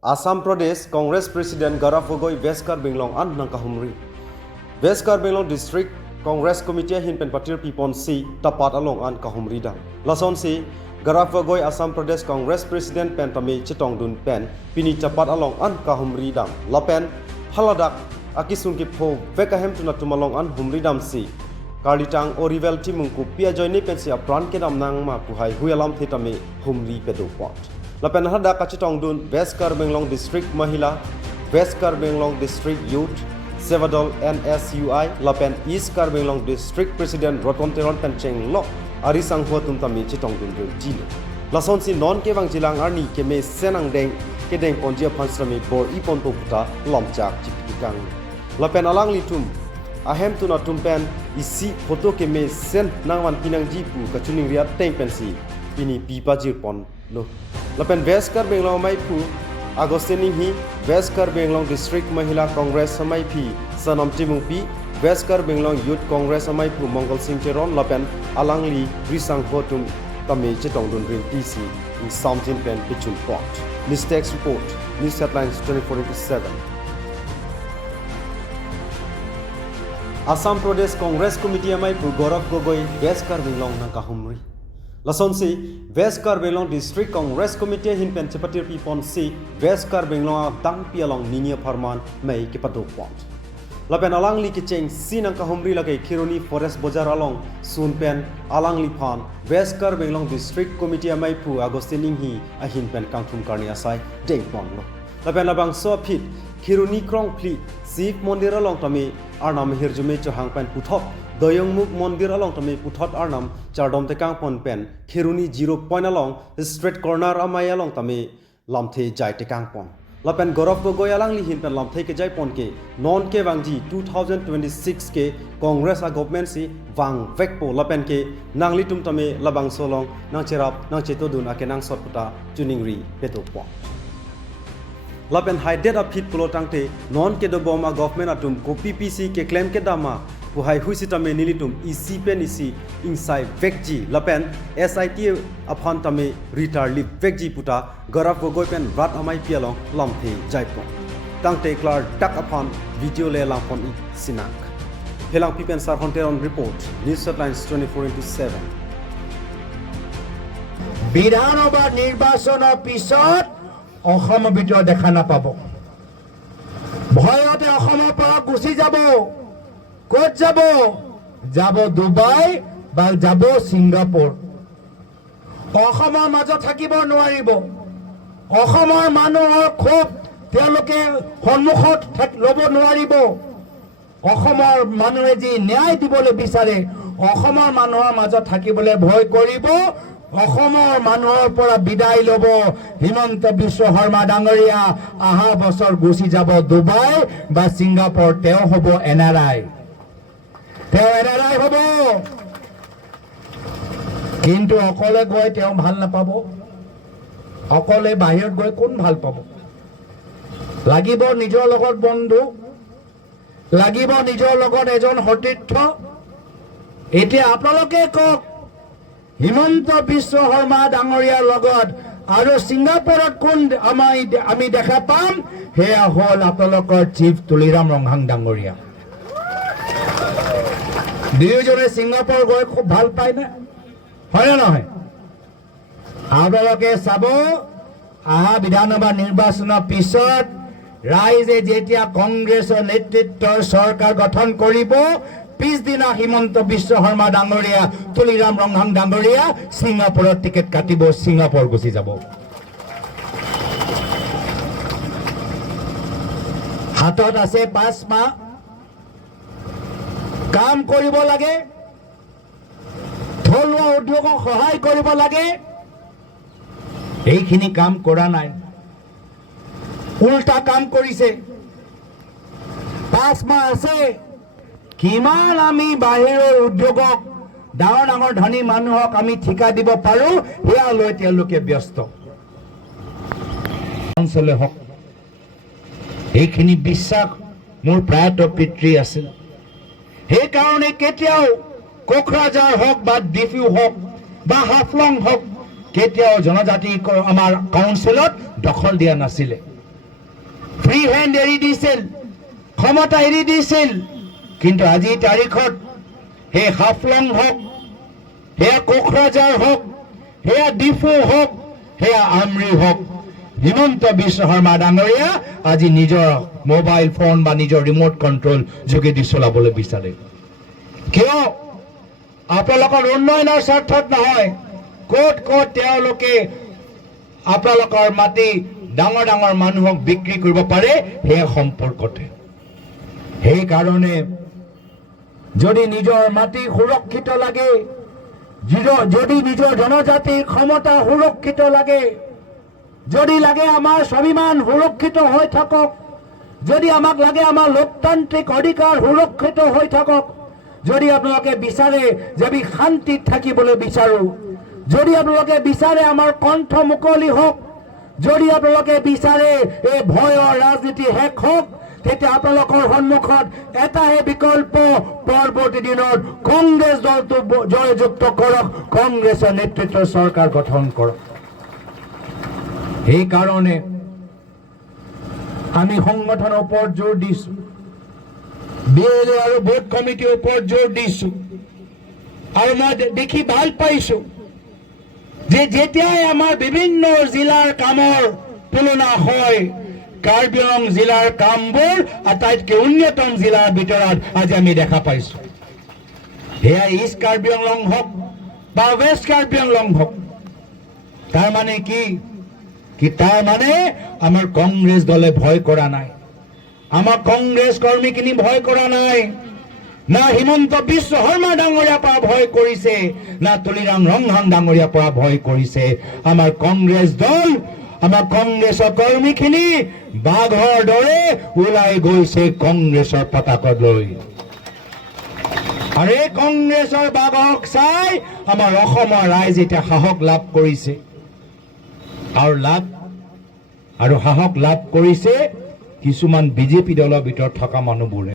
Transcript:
Assam Pradesh Congress President Gaurav West Karbi Anglong Nang kahumri. West Karbi District Congress Committee hin pen patir pipon si tapat along an kahumri dang. Lason si Gaurav Assam Pradesh Congress President pen tami chitong dun pen pini tapat along an kahumri dang. Lapen haladak akisun ki pho vekahem tuna tumalong an humri dam si. Kalitang orivel timungku pia joini pen si apran ke dam nang ma puhai huyalam thitami humri pedo pot. Lapen hada kachitong dun West Karbi District Mahila, West Karbi District Youth, Sevadol NSUI, Lapen East Karbi District President Roton Teron Pencheng Lok, Arisang Huatum Tami Chitong Dun Jile. Lason si non ke wang jilang arni ke me senang deng ke deng ponjia pansrami bor ipon puta lomchak chipikang. Lapen alang litum ahem tuna tumpen isi foto ke me sen nangwan pinang jipu kachuning riat teng pensi ini pipa jirpon lo. Lapen West Karbi Maipu Agostini hi West Karbi District Mahila Congress Maipi Sanam Timungpi West Karbi Youth Congress Maipu Mongol Singh Cheron Lapen Alangli Risang Hotum Tame Chitong Dun Rin PC in Something Pen Pichun Pot. This text report, News Headlines 24/7. Assam Pradesh Congress Committee Maipu Gaurav West Karbi Nang kahumri. Lason si West Karbi District Congress Committee hin pen chepatir pipon si West Karbi dang pialong ninia farman mai ke patok pot. Lapen alang li kicheng sinang kahumri lagay Kironi Forest Bazar along sun pen alang li phan West Karbi District Committee mai pu Agostining hi ahin pen kangthum karni asai deng pon lo. Lapen labang so phit Kironi krong pli Sif mondir along tami arnam hirjume chohang pen puthok Doyong Muk Mondir along to me puthot arnam chardom te kang pon pen Khiruni 0 point along straight corner amai along to me lamthe jai te kang pon Lapen Gaurav alang li hin pen lamthe ke jai pon ke non ke wangji 2026 ke Congress a government si wang vekpo lapen ke nangli tum to me labang solong nang cherap nang cheto dun ake nang sot puta tuningri peto pon Lapen haided a pit pulo tangte non ke do boma government atum ko PPC ke claim ke dama Puhai huisita me nilitum isi pen isi insai vekji lapen SIT upon tame retar lip vekji puta Gaurav pen rat amai pialong lamthe jaipon tangte klar dak upon video le lampon I sinak helang pipen sar honteron report News Headlines 24/7 বিধানসভা নিৰ্বাচনৰ পিছত অসম বিদ্ৰোহ দেখা নাপাব ভয়তে অসমৰ পৰা গুচি যাব ক'ত যাব যাব দুবাই বা যাব সিংগাপুৰ অসমৰ মাজত থাকিব নোৱাৰিব অসমৰ মানুহৰ খুব তেওঁলোকে সন্মুখত ল'ব নোৱাৰিব অসমৰ মানুহে যি ন্যায় দিবলৈ বিচাৰে অসমৰ মানুহৰ মাজত থাকিবলৈ ভয় কৰিব অসমৰ মানুহৰ পৰা বিদায় ল'ব হিমন্ত বিশ্ব শৰ্মা ডাঙৰীয়া আহা বছৰ গুচি যাব দুবাই বা সিংগাপুৰ তেওঁ হ'ব এনআৰআই হ'ব কিন্তু অকলে গৈ তেওঁ ভাল নাপাব অকলে বাহিৰত গৈ কোন ভাল পাব লাগিব নিজৰ লগত বন্ধু লাগিব নিজৰ লগত এজন সতীৰ্থ এতিয়া আপোনালোকে কওক হিমন্ত বিশ্ব শৰ্মা ডাঙৰীয়াৰ লগত আৰু সিংগাপুৰত কোন আমি দেখা পাম হেয়া হ'ল আপোনালোকৰ চিফ তুলিৰাম ৰংহাং ডাঙৰীয়া দুয়োজনে সিংগাপুৰ গৈ খুব ভাল পায় না হয় নহয় আপোনালোকে চাব আহা বিধানসভা নিৰ্বাচনৰ পিছত ৰাইজে যেতিয়া কংগ্ৰেছৰ নেতৃত্বৰ চৰকাৰ গঠন কৰিব পিছদিনা হিমন্ত বিশ্ব শৰ্মা ডাঙৰীয়া তুলিৰাম ৰংহাং ডাঙৰীয়া সিংগাপুৰৰ টিকেট কাটিব সিংগাপুৰ গুচি যাব হাতত আছে 5 মাহ কাম কৰিব লাগে থলুৱা উদ্যোগক সহায় কৰিব লাগে এইখিনি কাম কৰা নাই উল্টা কাম কৰিছে 5 মাহ আছে কিমান আমি বাহিৰৰ উদ্যোগক ডাঙৰ ডাঙৰ ধনী মানুহক আমি ঠিকা দিব পাৰো হেয়া লৈ তেওঁলোকে ব্যস্ত অঞ্চলে হক এইখিনি বিশ্বাস মোৰ প্ৰায়ত পিতৃ আছিল हे कारणे केতিয়াও কোকৰাঝাৰ হক বা ডিফিউ হক বা হাফলং হক কেতিয়াও জনজাতি আমাৰ কাউন্সিলত দখল দিয়া নাছিলে ফ্ৰী হেণ্ড এৰি দিছিল, ক্ষমতা এৰি দিছিল। কিন্তু আজিৰ তাৰিখত সেই হাফলং হওক, সেয়া কোকৰাঝাৰ হওক, সেয়া ডিফু হওক, সেয়া আমৰি হওক, হিমন্ত বিশ্ব শৰ্মা ডাঙৰীয়া আজি নিজৰ মোবাইল ফোন বা নিজৰ ৰিমোট কণ্ট্ৰল যোগেদি চলাবলৈ বিচাৰে। কিয়? আপোনালোকৰ উন্নয়নৰ স্বাৰ্থত নহয়। ক'ত ক'ত তেওঁলোকে আপোনালোকৰ মাটি ডাঙৰ ডাঙৰ মানুহক বিক্ৰী কৰিব পাৰে সেই সম্পৰ্কতে। সেইকাৰণে যদি নিজৰ মাটি সুৰক্ষিত লাগে, যদি নিজৰ জনজাতিৰ ক্ষমতা সুৰক্ষিত লাগে, যদি লাগে আমাৰ স্বাভিমান সুৰক্ষিত হৈ থাকক, যদি আমাক লাগে আমাৰ লোকতান্ত্ৰিক অধিকাৰ সুৰক্ষিত হৈ থাকক, যদি আপোনালোকে বিচাৰে যে আমি শান্তিত থাকিবলৈ বিচাৰো, যদি আপোনালোকে বিচাৰে আমাৰ কণ্ঠ মুকলি হওক, যদি আপোনালোকে বিচাৰে এই ভয়ৰ ৰাজনীতি শেষ হওক, তেতিয়া আপোনালোকৰ সন্মুখত এটাহে বিকল্প, পৰৱৰ্তী দিনত কংগ্ৰেছ দলটো জয়যুক্ত কৰক, কংগ্ৰেছৰ নেতৃত্বৰ চৰকাৰ গঠন কৰক। সেইকাৰণে আমি সংগঠনৰ ওপৰত জোৰ দিছো, BLA আৰু বুথ কমিটিৰ ওপৰত জোৰ দিছো। আৰু মই দেখি ভাল পাইছো যে যেতিয়াই আমাৰ বিভিন্ন জিলাৰ কামৰ তুলনা হয়, কাৰ্বি আংলং জিলাৰ কামবোৰ আটাইতকৈ উন্নতম জিলাৰ ভিতৰত আজি আমি দেখা পাইছো। সেয়া ইষ্ট কাৰ্বি আংলং হওক বা ৱেষ্ট কাৰ্বি আংলং হওক। তাৰ মানে কি? তাৰ মানে আমাৰ কংগ্ৰেছ দলে ভয় কৰা নাই, আমাৰ কংগ্ৰেছ কৰ্মীখিনি ভয় কৰা নাই। না হিমন্ত বিশ্ব শৰ্মা ডাঙৰীয়াৰ পৰা ভয় কৰিছে, না তুলিৰাম ৰংহাং ডাঙৰীয়াৰ পৰা ভয় কৰিছে। আমাৰ কংগ্ৰেছ দল, আমাৰ কংগ্ৰেছৰ কৰ্মীখিনি বাঘৰ দৰে ওলাই গৈছে কংগ্ৰেছৰ পতাকা লৈ। আৰু এই কংগ্ৰেছৰ বাঘক চাই আমাৰ অসমৰ ৰাইজে এতিয়া সাহস লাভ কৰিছে। আৰু সাহস লাভ কৰিছে কিছুমান বিজেপি দলৰ ভিতৰত থকা মানুহবোৰে।